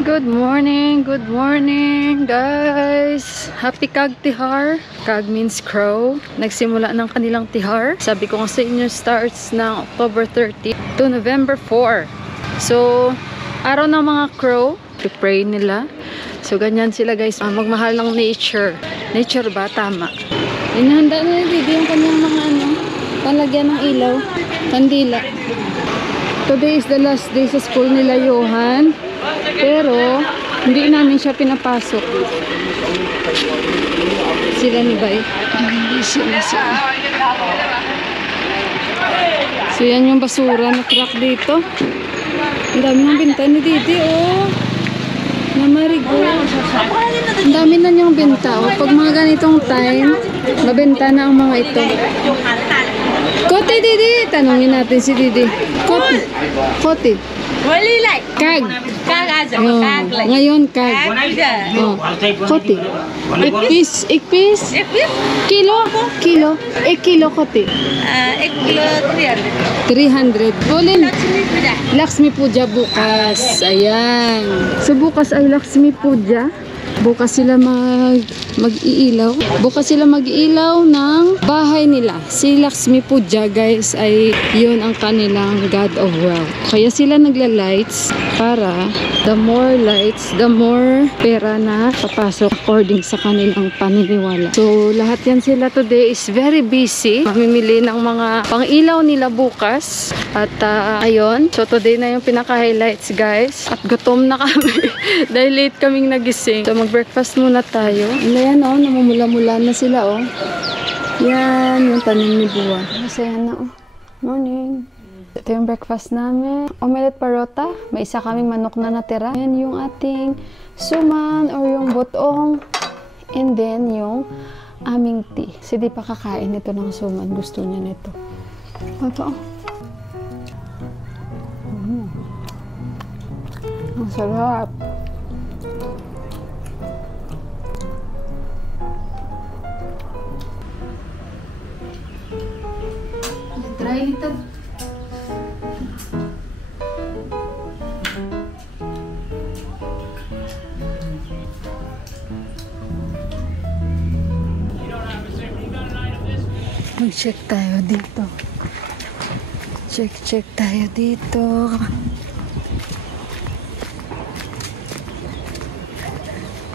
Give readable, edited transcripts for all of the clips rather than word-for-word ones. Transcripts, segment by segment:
Good morning guys. Happy Kag Tihar. Kag means crow. Nagsimula ng kanilang tihar. Sabi ko nga sa inyo, starts ng October 30 to November 4. So, araw ng mga crow. To pray nila. So, ganyan sila guys. Magmahal ng nature. Nature ba? Tama. Inahanda na yung yung kanyang mga palagyan ng ilaw. Kandila. Today is the last day sa school nila, Johan. Pero, hindi namin siya pinapasok. Sila ni Bay. Sila. So, yan yung basura na truck dito. Ang dami ng binta ni Didi, oh. Na marigold. Ang dami na niyang binta, oh. Pag mga ganitong time, mabenta na ang mga ito. Kote, Didi! Tanungin natin si Didi. Kote. Kag. Oh, ngayon kag. Oh. Kote. Ikpis. Kilo. Kilo kote. 300. Bolin. Lakshmi Puja bukas. Ayan. So bukas ay Lakshmi Puja. Bukas sila mag-iilaw. Bukas sila mag-iilaw ng bahay nila. Si Lakshmi Puja guys ay yun ang kanilang God of Wealth. Kaya sila nagla-lights para the more lights, the more pera na papasok according sa kanilang paniniwala. So lahat yan sila today is very busy. Mamimili ng mga pang-ilaw nila bukas. At ayun. So today na yung pinaka-highlights guys. At gutom na kami. Dahil late kaming nagising. So mag-breakfast muna tayo. Ayan oh, namumula-mula na sila oh. Yan, yung tanim ni Buwa. Masaya na oh. Morning. Ito yung breakfast namin. Omelette parota. May isa kaming manok na natira. Yan yung ating suman or yung botong. And then yung aming tea. Si di pa kakain ito ng suman. Gusto niya nito. Ito oh. Ang sarap. Try ito. Mag-check tayo dito. Check tayo dito.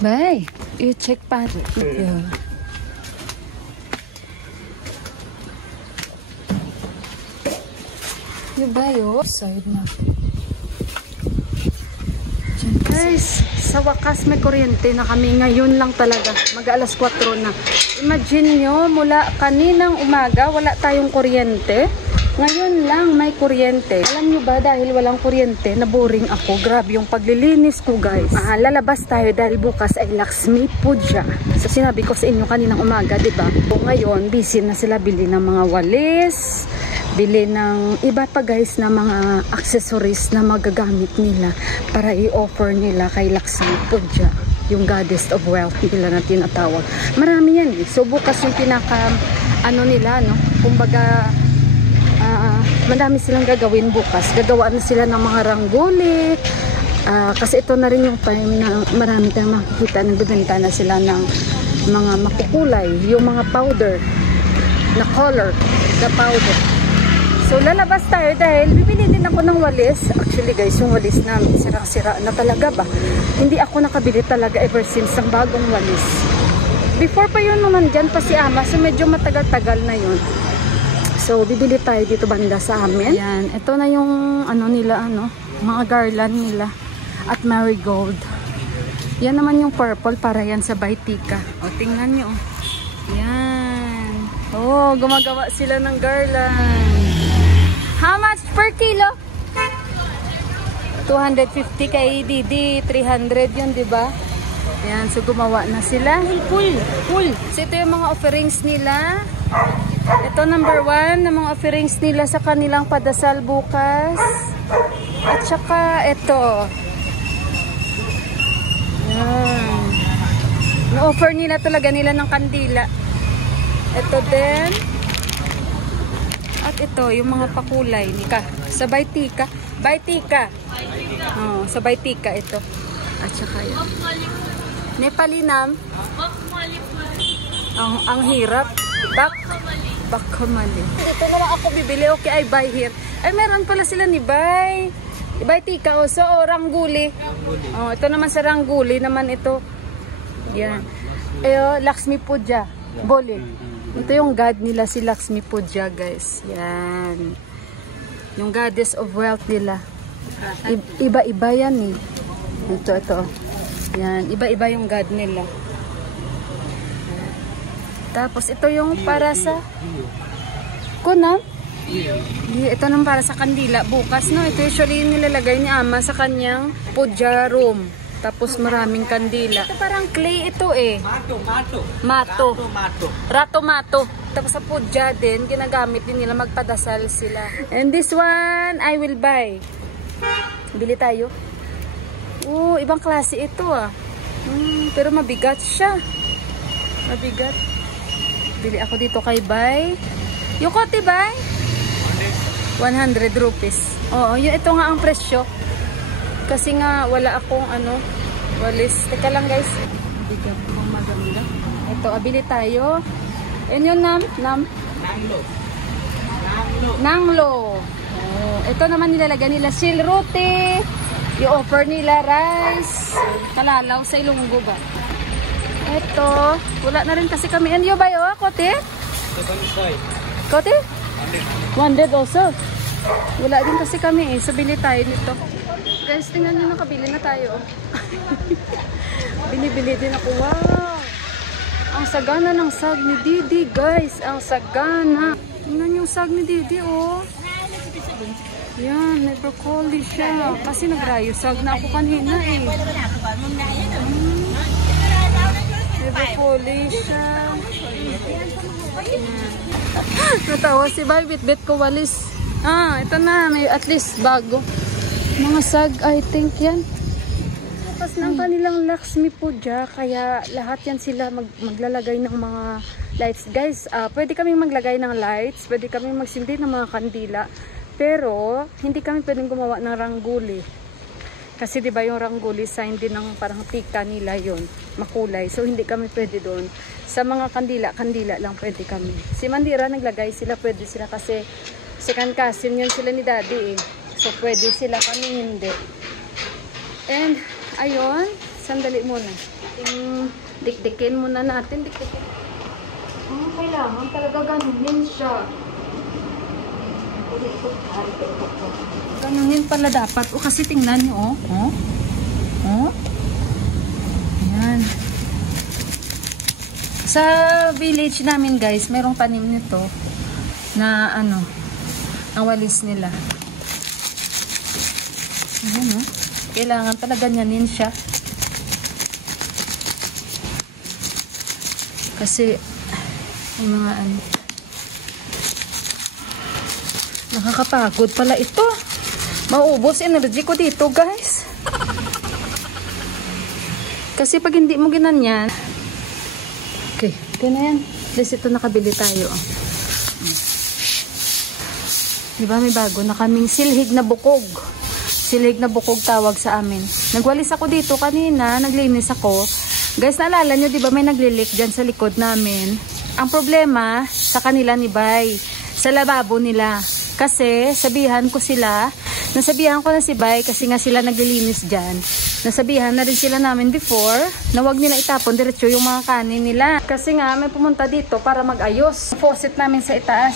Bye. You check pa. Yeah. Yung bayo, side na. Guys, sa wakas may kuryente na kami. Ngayon lang talaga. Mag-alas 4 na. Imagine nyo, mula kaninang umaga, wala tayong kuryente. Ngayon lang may kuryente. Alam nyo ba, dahil walang kuryente, naboring ako. Grabe yung paglilinis ko, guys. Lalabas tayo dahil bukas ay Lakshmi Puja. So, sinabi ko sa inyo kaninang umaga, diba? So, ngayon, busy na sila bili ng mga walis, bili ng iba pa guys na mga accessories na magagamit nila para i-offer nila kay Lakshmi Puja, yung goddess of wealth nila na tinatawag. Marami yan eh. So bukas yung pinaka nila, no? Kumbaga madami silang gagawin bukas. Gagawa na sila ng mga ranggoli. Kasi ito na rin yung time na marami tayong makikita, nagbibenta na sila ng mga makukulay, yung mga powder na color, the powder. So, lalabas tayo dahil bibili din ako ng walis. Actually guys, yung walis namin, sira-sira na talaga ba? Hindi ako nakabili talaga ever since ang bagong walis. Before pa yun nung nandyan pa si Ama, so medyo matagal-tagal na yun. So, bibili tayo dito banda sa amin. Yan, ito na yung nila, mga garland nila. At marigold. Yan naman yung purple, para yan sa Baitika. O, tingnan nyo. Yan. Oh, gumagawa sila ng garland. How much per kilo? 250 kay Didi, 300 yun, diba? Ayan, so gumawa na sila. Full. So ito yung mga offerings nila. Ito number 1 na mga offerings nila sa kanilang padasal bukas. At saka ito. Ayan. Na-offer nila talaga nila ng kandila. Ito din. At ito, yung mga pakulay sa Baitika. Oh, sa Baitika ito. At saka yan. Nepalinam. Ang hirap. Bakamali. Dito na lang ako bibili. Okay, I buy here. Ay, meron pala sila ni Bay. Ibay tika o. So, Rangguli. Oh, ito naman sa Rangguli naman ito. Yan. Ayo, Lakshmi Puja. Boli. Ito yung god nila, si Lakshmi Puja, guys. Yan. Yung goddess of wealth nila. Iba-iba yan eh. Ito. Yan. Iba-iba yung god nila. Tapos, ito yung para sa kunam. Ito naman para sa kandila. Bukas, no? Ito usually yung nilalagay ni Ama sa kanyang puja room. Tapos maraming kandila. Ito parang clay ito eh. Rato-mato. Tapos sa puja din, ginagamit din nila, magpadasal sila. And this one, I will buy. Bili tayo. Ibang klase ito ah. Pero mabigat siya. Mabigat. Bili ako dito kay Bay. Yung kote Bay? 100 rupees. Oo, ito nga ang presyo. Kasi nga wala akong walis. Teka lang guys. Bigyan ko maganda. Ito, abili tayo. Ayun yun, Nanglo. Ito naman nilalagyan nila silrote. I-offer nila rice. Kalalaw sa Ilonggo ba? Ito. Wala na rin kasi kami. Ano ba yun? Kote? Kote? 100 also. Wala din kasi kami eh. So, bili tayo nito. Guys, tingnan nyo, nakabili na tayo. Binibili din ako. Wow! Ang sagana ng sag ni Didi, guys. Ang sagana. Tingnan yung sag ni Didi, oh. Yan, may broccoli siya. Kasi nagrayosag na ako kanina, eh. May broccoli siya. Natawa si Bay, bit-bit ko walis. Ito na, may at least bago. Mga sag, I think yan. Tapos ng kanilang Lakshmi Puja, kaya lahat yan sila maglalagay ng mga lights. Guys, pwede kami maglagay ng lights, pwede kami magsindi ng mga kandila. Pero, hindi kami pwedeng gumawa ng rangguli. Kasi diba yung rangguli, sign din ng parang tika nila yon, makulay. So, hindi kami pwede doon. Sa mga kandila lang pwede kami. Si Mandira, naglagay sila, pwede sila kasi second cousin yun sila ni Daddy eh. So, pwede sila, kami hindi. And, ayun, sandali muna. Dikdikin muna natin. Dikdikin. Kailangan talaga ganunin siya. Ganunin pala dapat. Kasi tingnan nyo, Ayan. Sa village namin, guys, merong tanim nito na, ang walis nila. Ayan, kailangan talaga nyanin siya. Kasi, yung mga nakakapagod pala ito. Mauubos energy ko dito, guys. Kasi pag hindi mo ginanyan, okay, ganyan. At least ito nakabili tayo. Diba may bago na kaming silhig na bukog. Silhig na bukog tawag sa amin. Nagwalis ako dito kanina, naglinis ako. Guys, naalala nyo, diba may naglilik dyan sa likod namin? Ang problema sa kanila ni Bay, sa lababo nila. Kasi sabihan ko sila, nasabihan ko na si Bay kasi nga sila naglilinis dyan. Nasabihan na rin sila namin before na wag nila itapon diretso yung mga kanin nila. Kasi nga may pumunta dito para mag-ayos. Faucet namin sa itaas.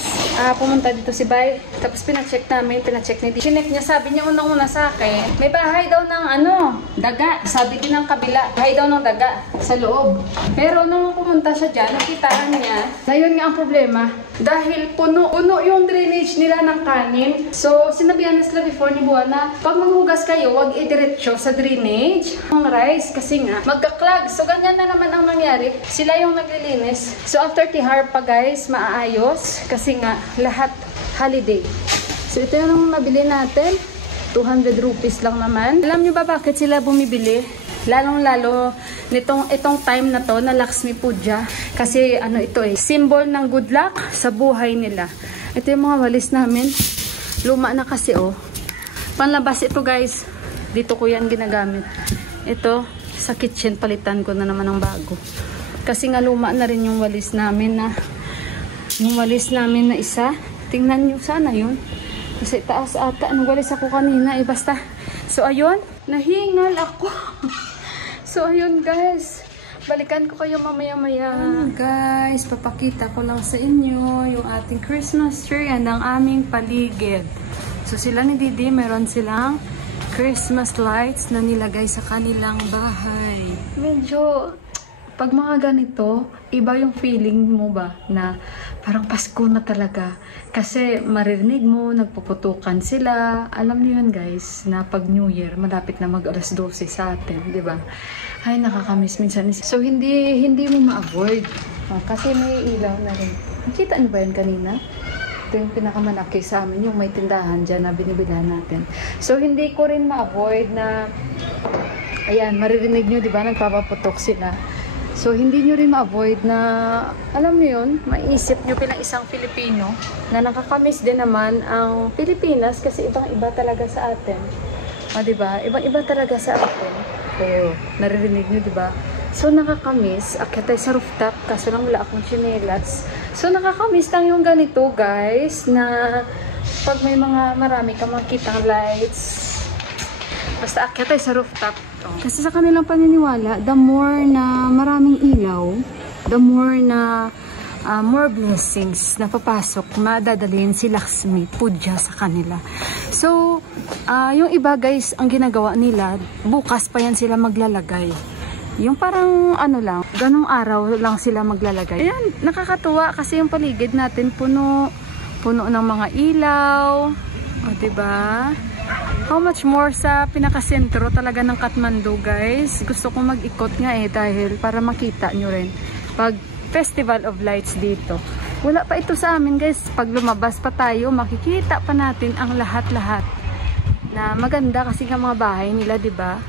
Pumunta dito si Bay. Tapos pinacheck namin, pinacheck ni Di. Chinek niya, sabi niya unang-una sa akin, may bahay daw ng daga. Sabi din ng kabila, bahay daw ng daga sa loob. Pero nung pumunta siya dyan, nakitaan niya na yun nga ang problema. Dahil puno yung drainage nila ng kanin. So, sinabihan na sila before ni Buwan na pag maghugas kayo, wag idiretso sa drainage ang rice kasi nga magka-clog. So, ganyan na naman ang nangyari. Sila yung naglilinis. So, after tihar pa guys, maaayos kasi nga lahat holiday. So, ito yung nabili natin. 200 rupees lang naman. Alam nyo ba bakit sila bumibili? Lalong-lalo itong time na to na Lakshmi Puja. Kasi ito symbol ng good luck sa buhay nila. Ito yung mga walis namin. Luma na kasi Panlabas ito guys. Dito ko yan ginagamit. Ito, sa kitchen, palitan ko na naman ng bago. Kasi nga luma na rin yung walis namin na isa. Tingnan nyo sana yun. Kasi taas ata. Anong walis ako kanina? Basta. So, ayun. Nahingal ako. So, ayun guys. Balikan ko kayo mamaya-maya. Guys, papakita ko lang sa inyo yung ating Christmas tree and ang aming paligid. So, sila ni Didi, meron silang Christmas lights na nilagay sa kanilang bahay. Medyo, pag mga ganito, iba yung feeling mo ba na parang Pasko na talaga. Kasi maririnig mo, nagpuputukan sila. Alam niyo yun guys, na pag New Year, malapit na mag alas 12 sa atin, di ba? Ay, nakakamiss minsan. So, hindi mo ma-avoid. Kasi may ilaw na rin. Nakita niyo ba yan kanina? Ito yung pinakamalaki sa amin, yung may tindahan dyan na binibilan natin. So, hindi ko rin ma-avoid na, ayan, maririnig nyo, di ba? Nagpapaputok sila. So, hindi nyo rin ma-avoid na, alam nyo yun, maisip nyo bilang isang Filipino na nakakamiss din naman ang Pilipinas kasi ibang-iba talaga sa atin. Diba? Ibang-iba talaga sa atin. Naririnig nyo, diba? So, nakakamiss. Akyat tayo sa rooftop, kaso lang wala akong chinelas. So, nakakamiss lang yung ganito, guys, na pag may mga marami ka makikitang lights. Basta akyat tayo sa rooftop. Kasi sa kanilang paniniwala, the more na maraming ilaw, the more na more blessings na papasok, madadalhin si Lakshmi Puja sa kanila. So, yung iba guys, ang ginagawa nila, bukas pa yan sila maglalagay. Yung parang ano lang, ganong araw lang sila maglalagay. Ayan, nakakatuwa kasi yung paligid natin puno ng mga ilaw. O, diba? How much more sa pinakasentro talaga ng Kathmandu guys. Gusto kong mag-ikot nga dahil para makita nyo rin. Pag Festival of Lights dito. Wala pa ito sa amin guys. Pag lumabas pa tayo, makikita pa natin ang lahat-lahat. Na maganda kasi nga mga bahay nila, diba?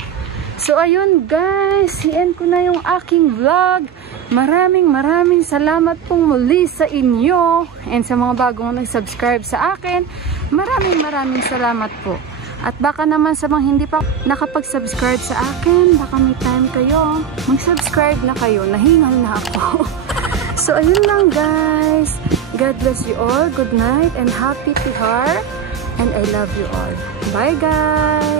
So ayun guys, i-end ko na yung aking vlog. Maraming salamat pong muli sa inyo. And sa mga bagong nag-subscribe sa akin, maraming salamat po. At baka naman sa mga hindi pa nakapag-subscribe sa akin, baka may time kayo, mag-subscribe na kayo. Nahingal na ako. So, ayun lang guys. God bless you all. Good night and happy Tihar. And I love you all. Bye guys!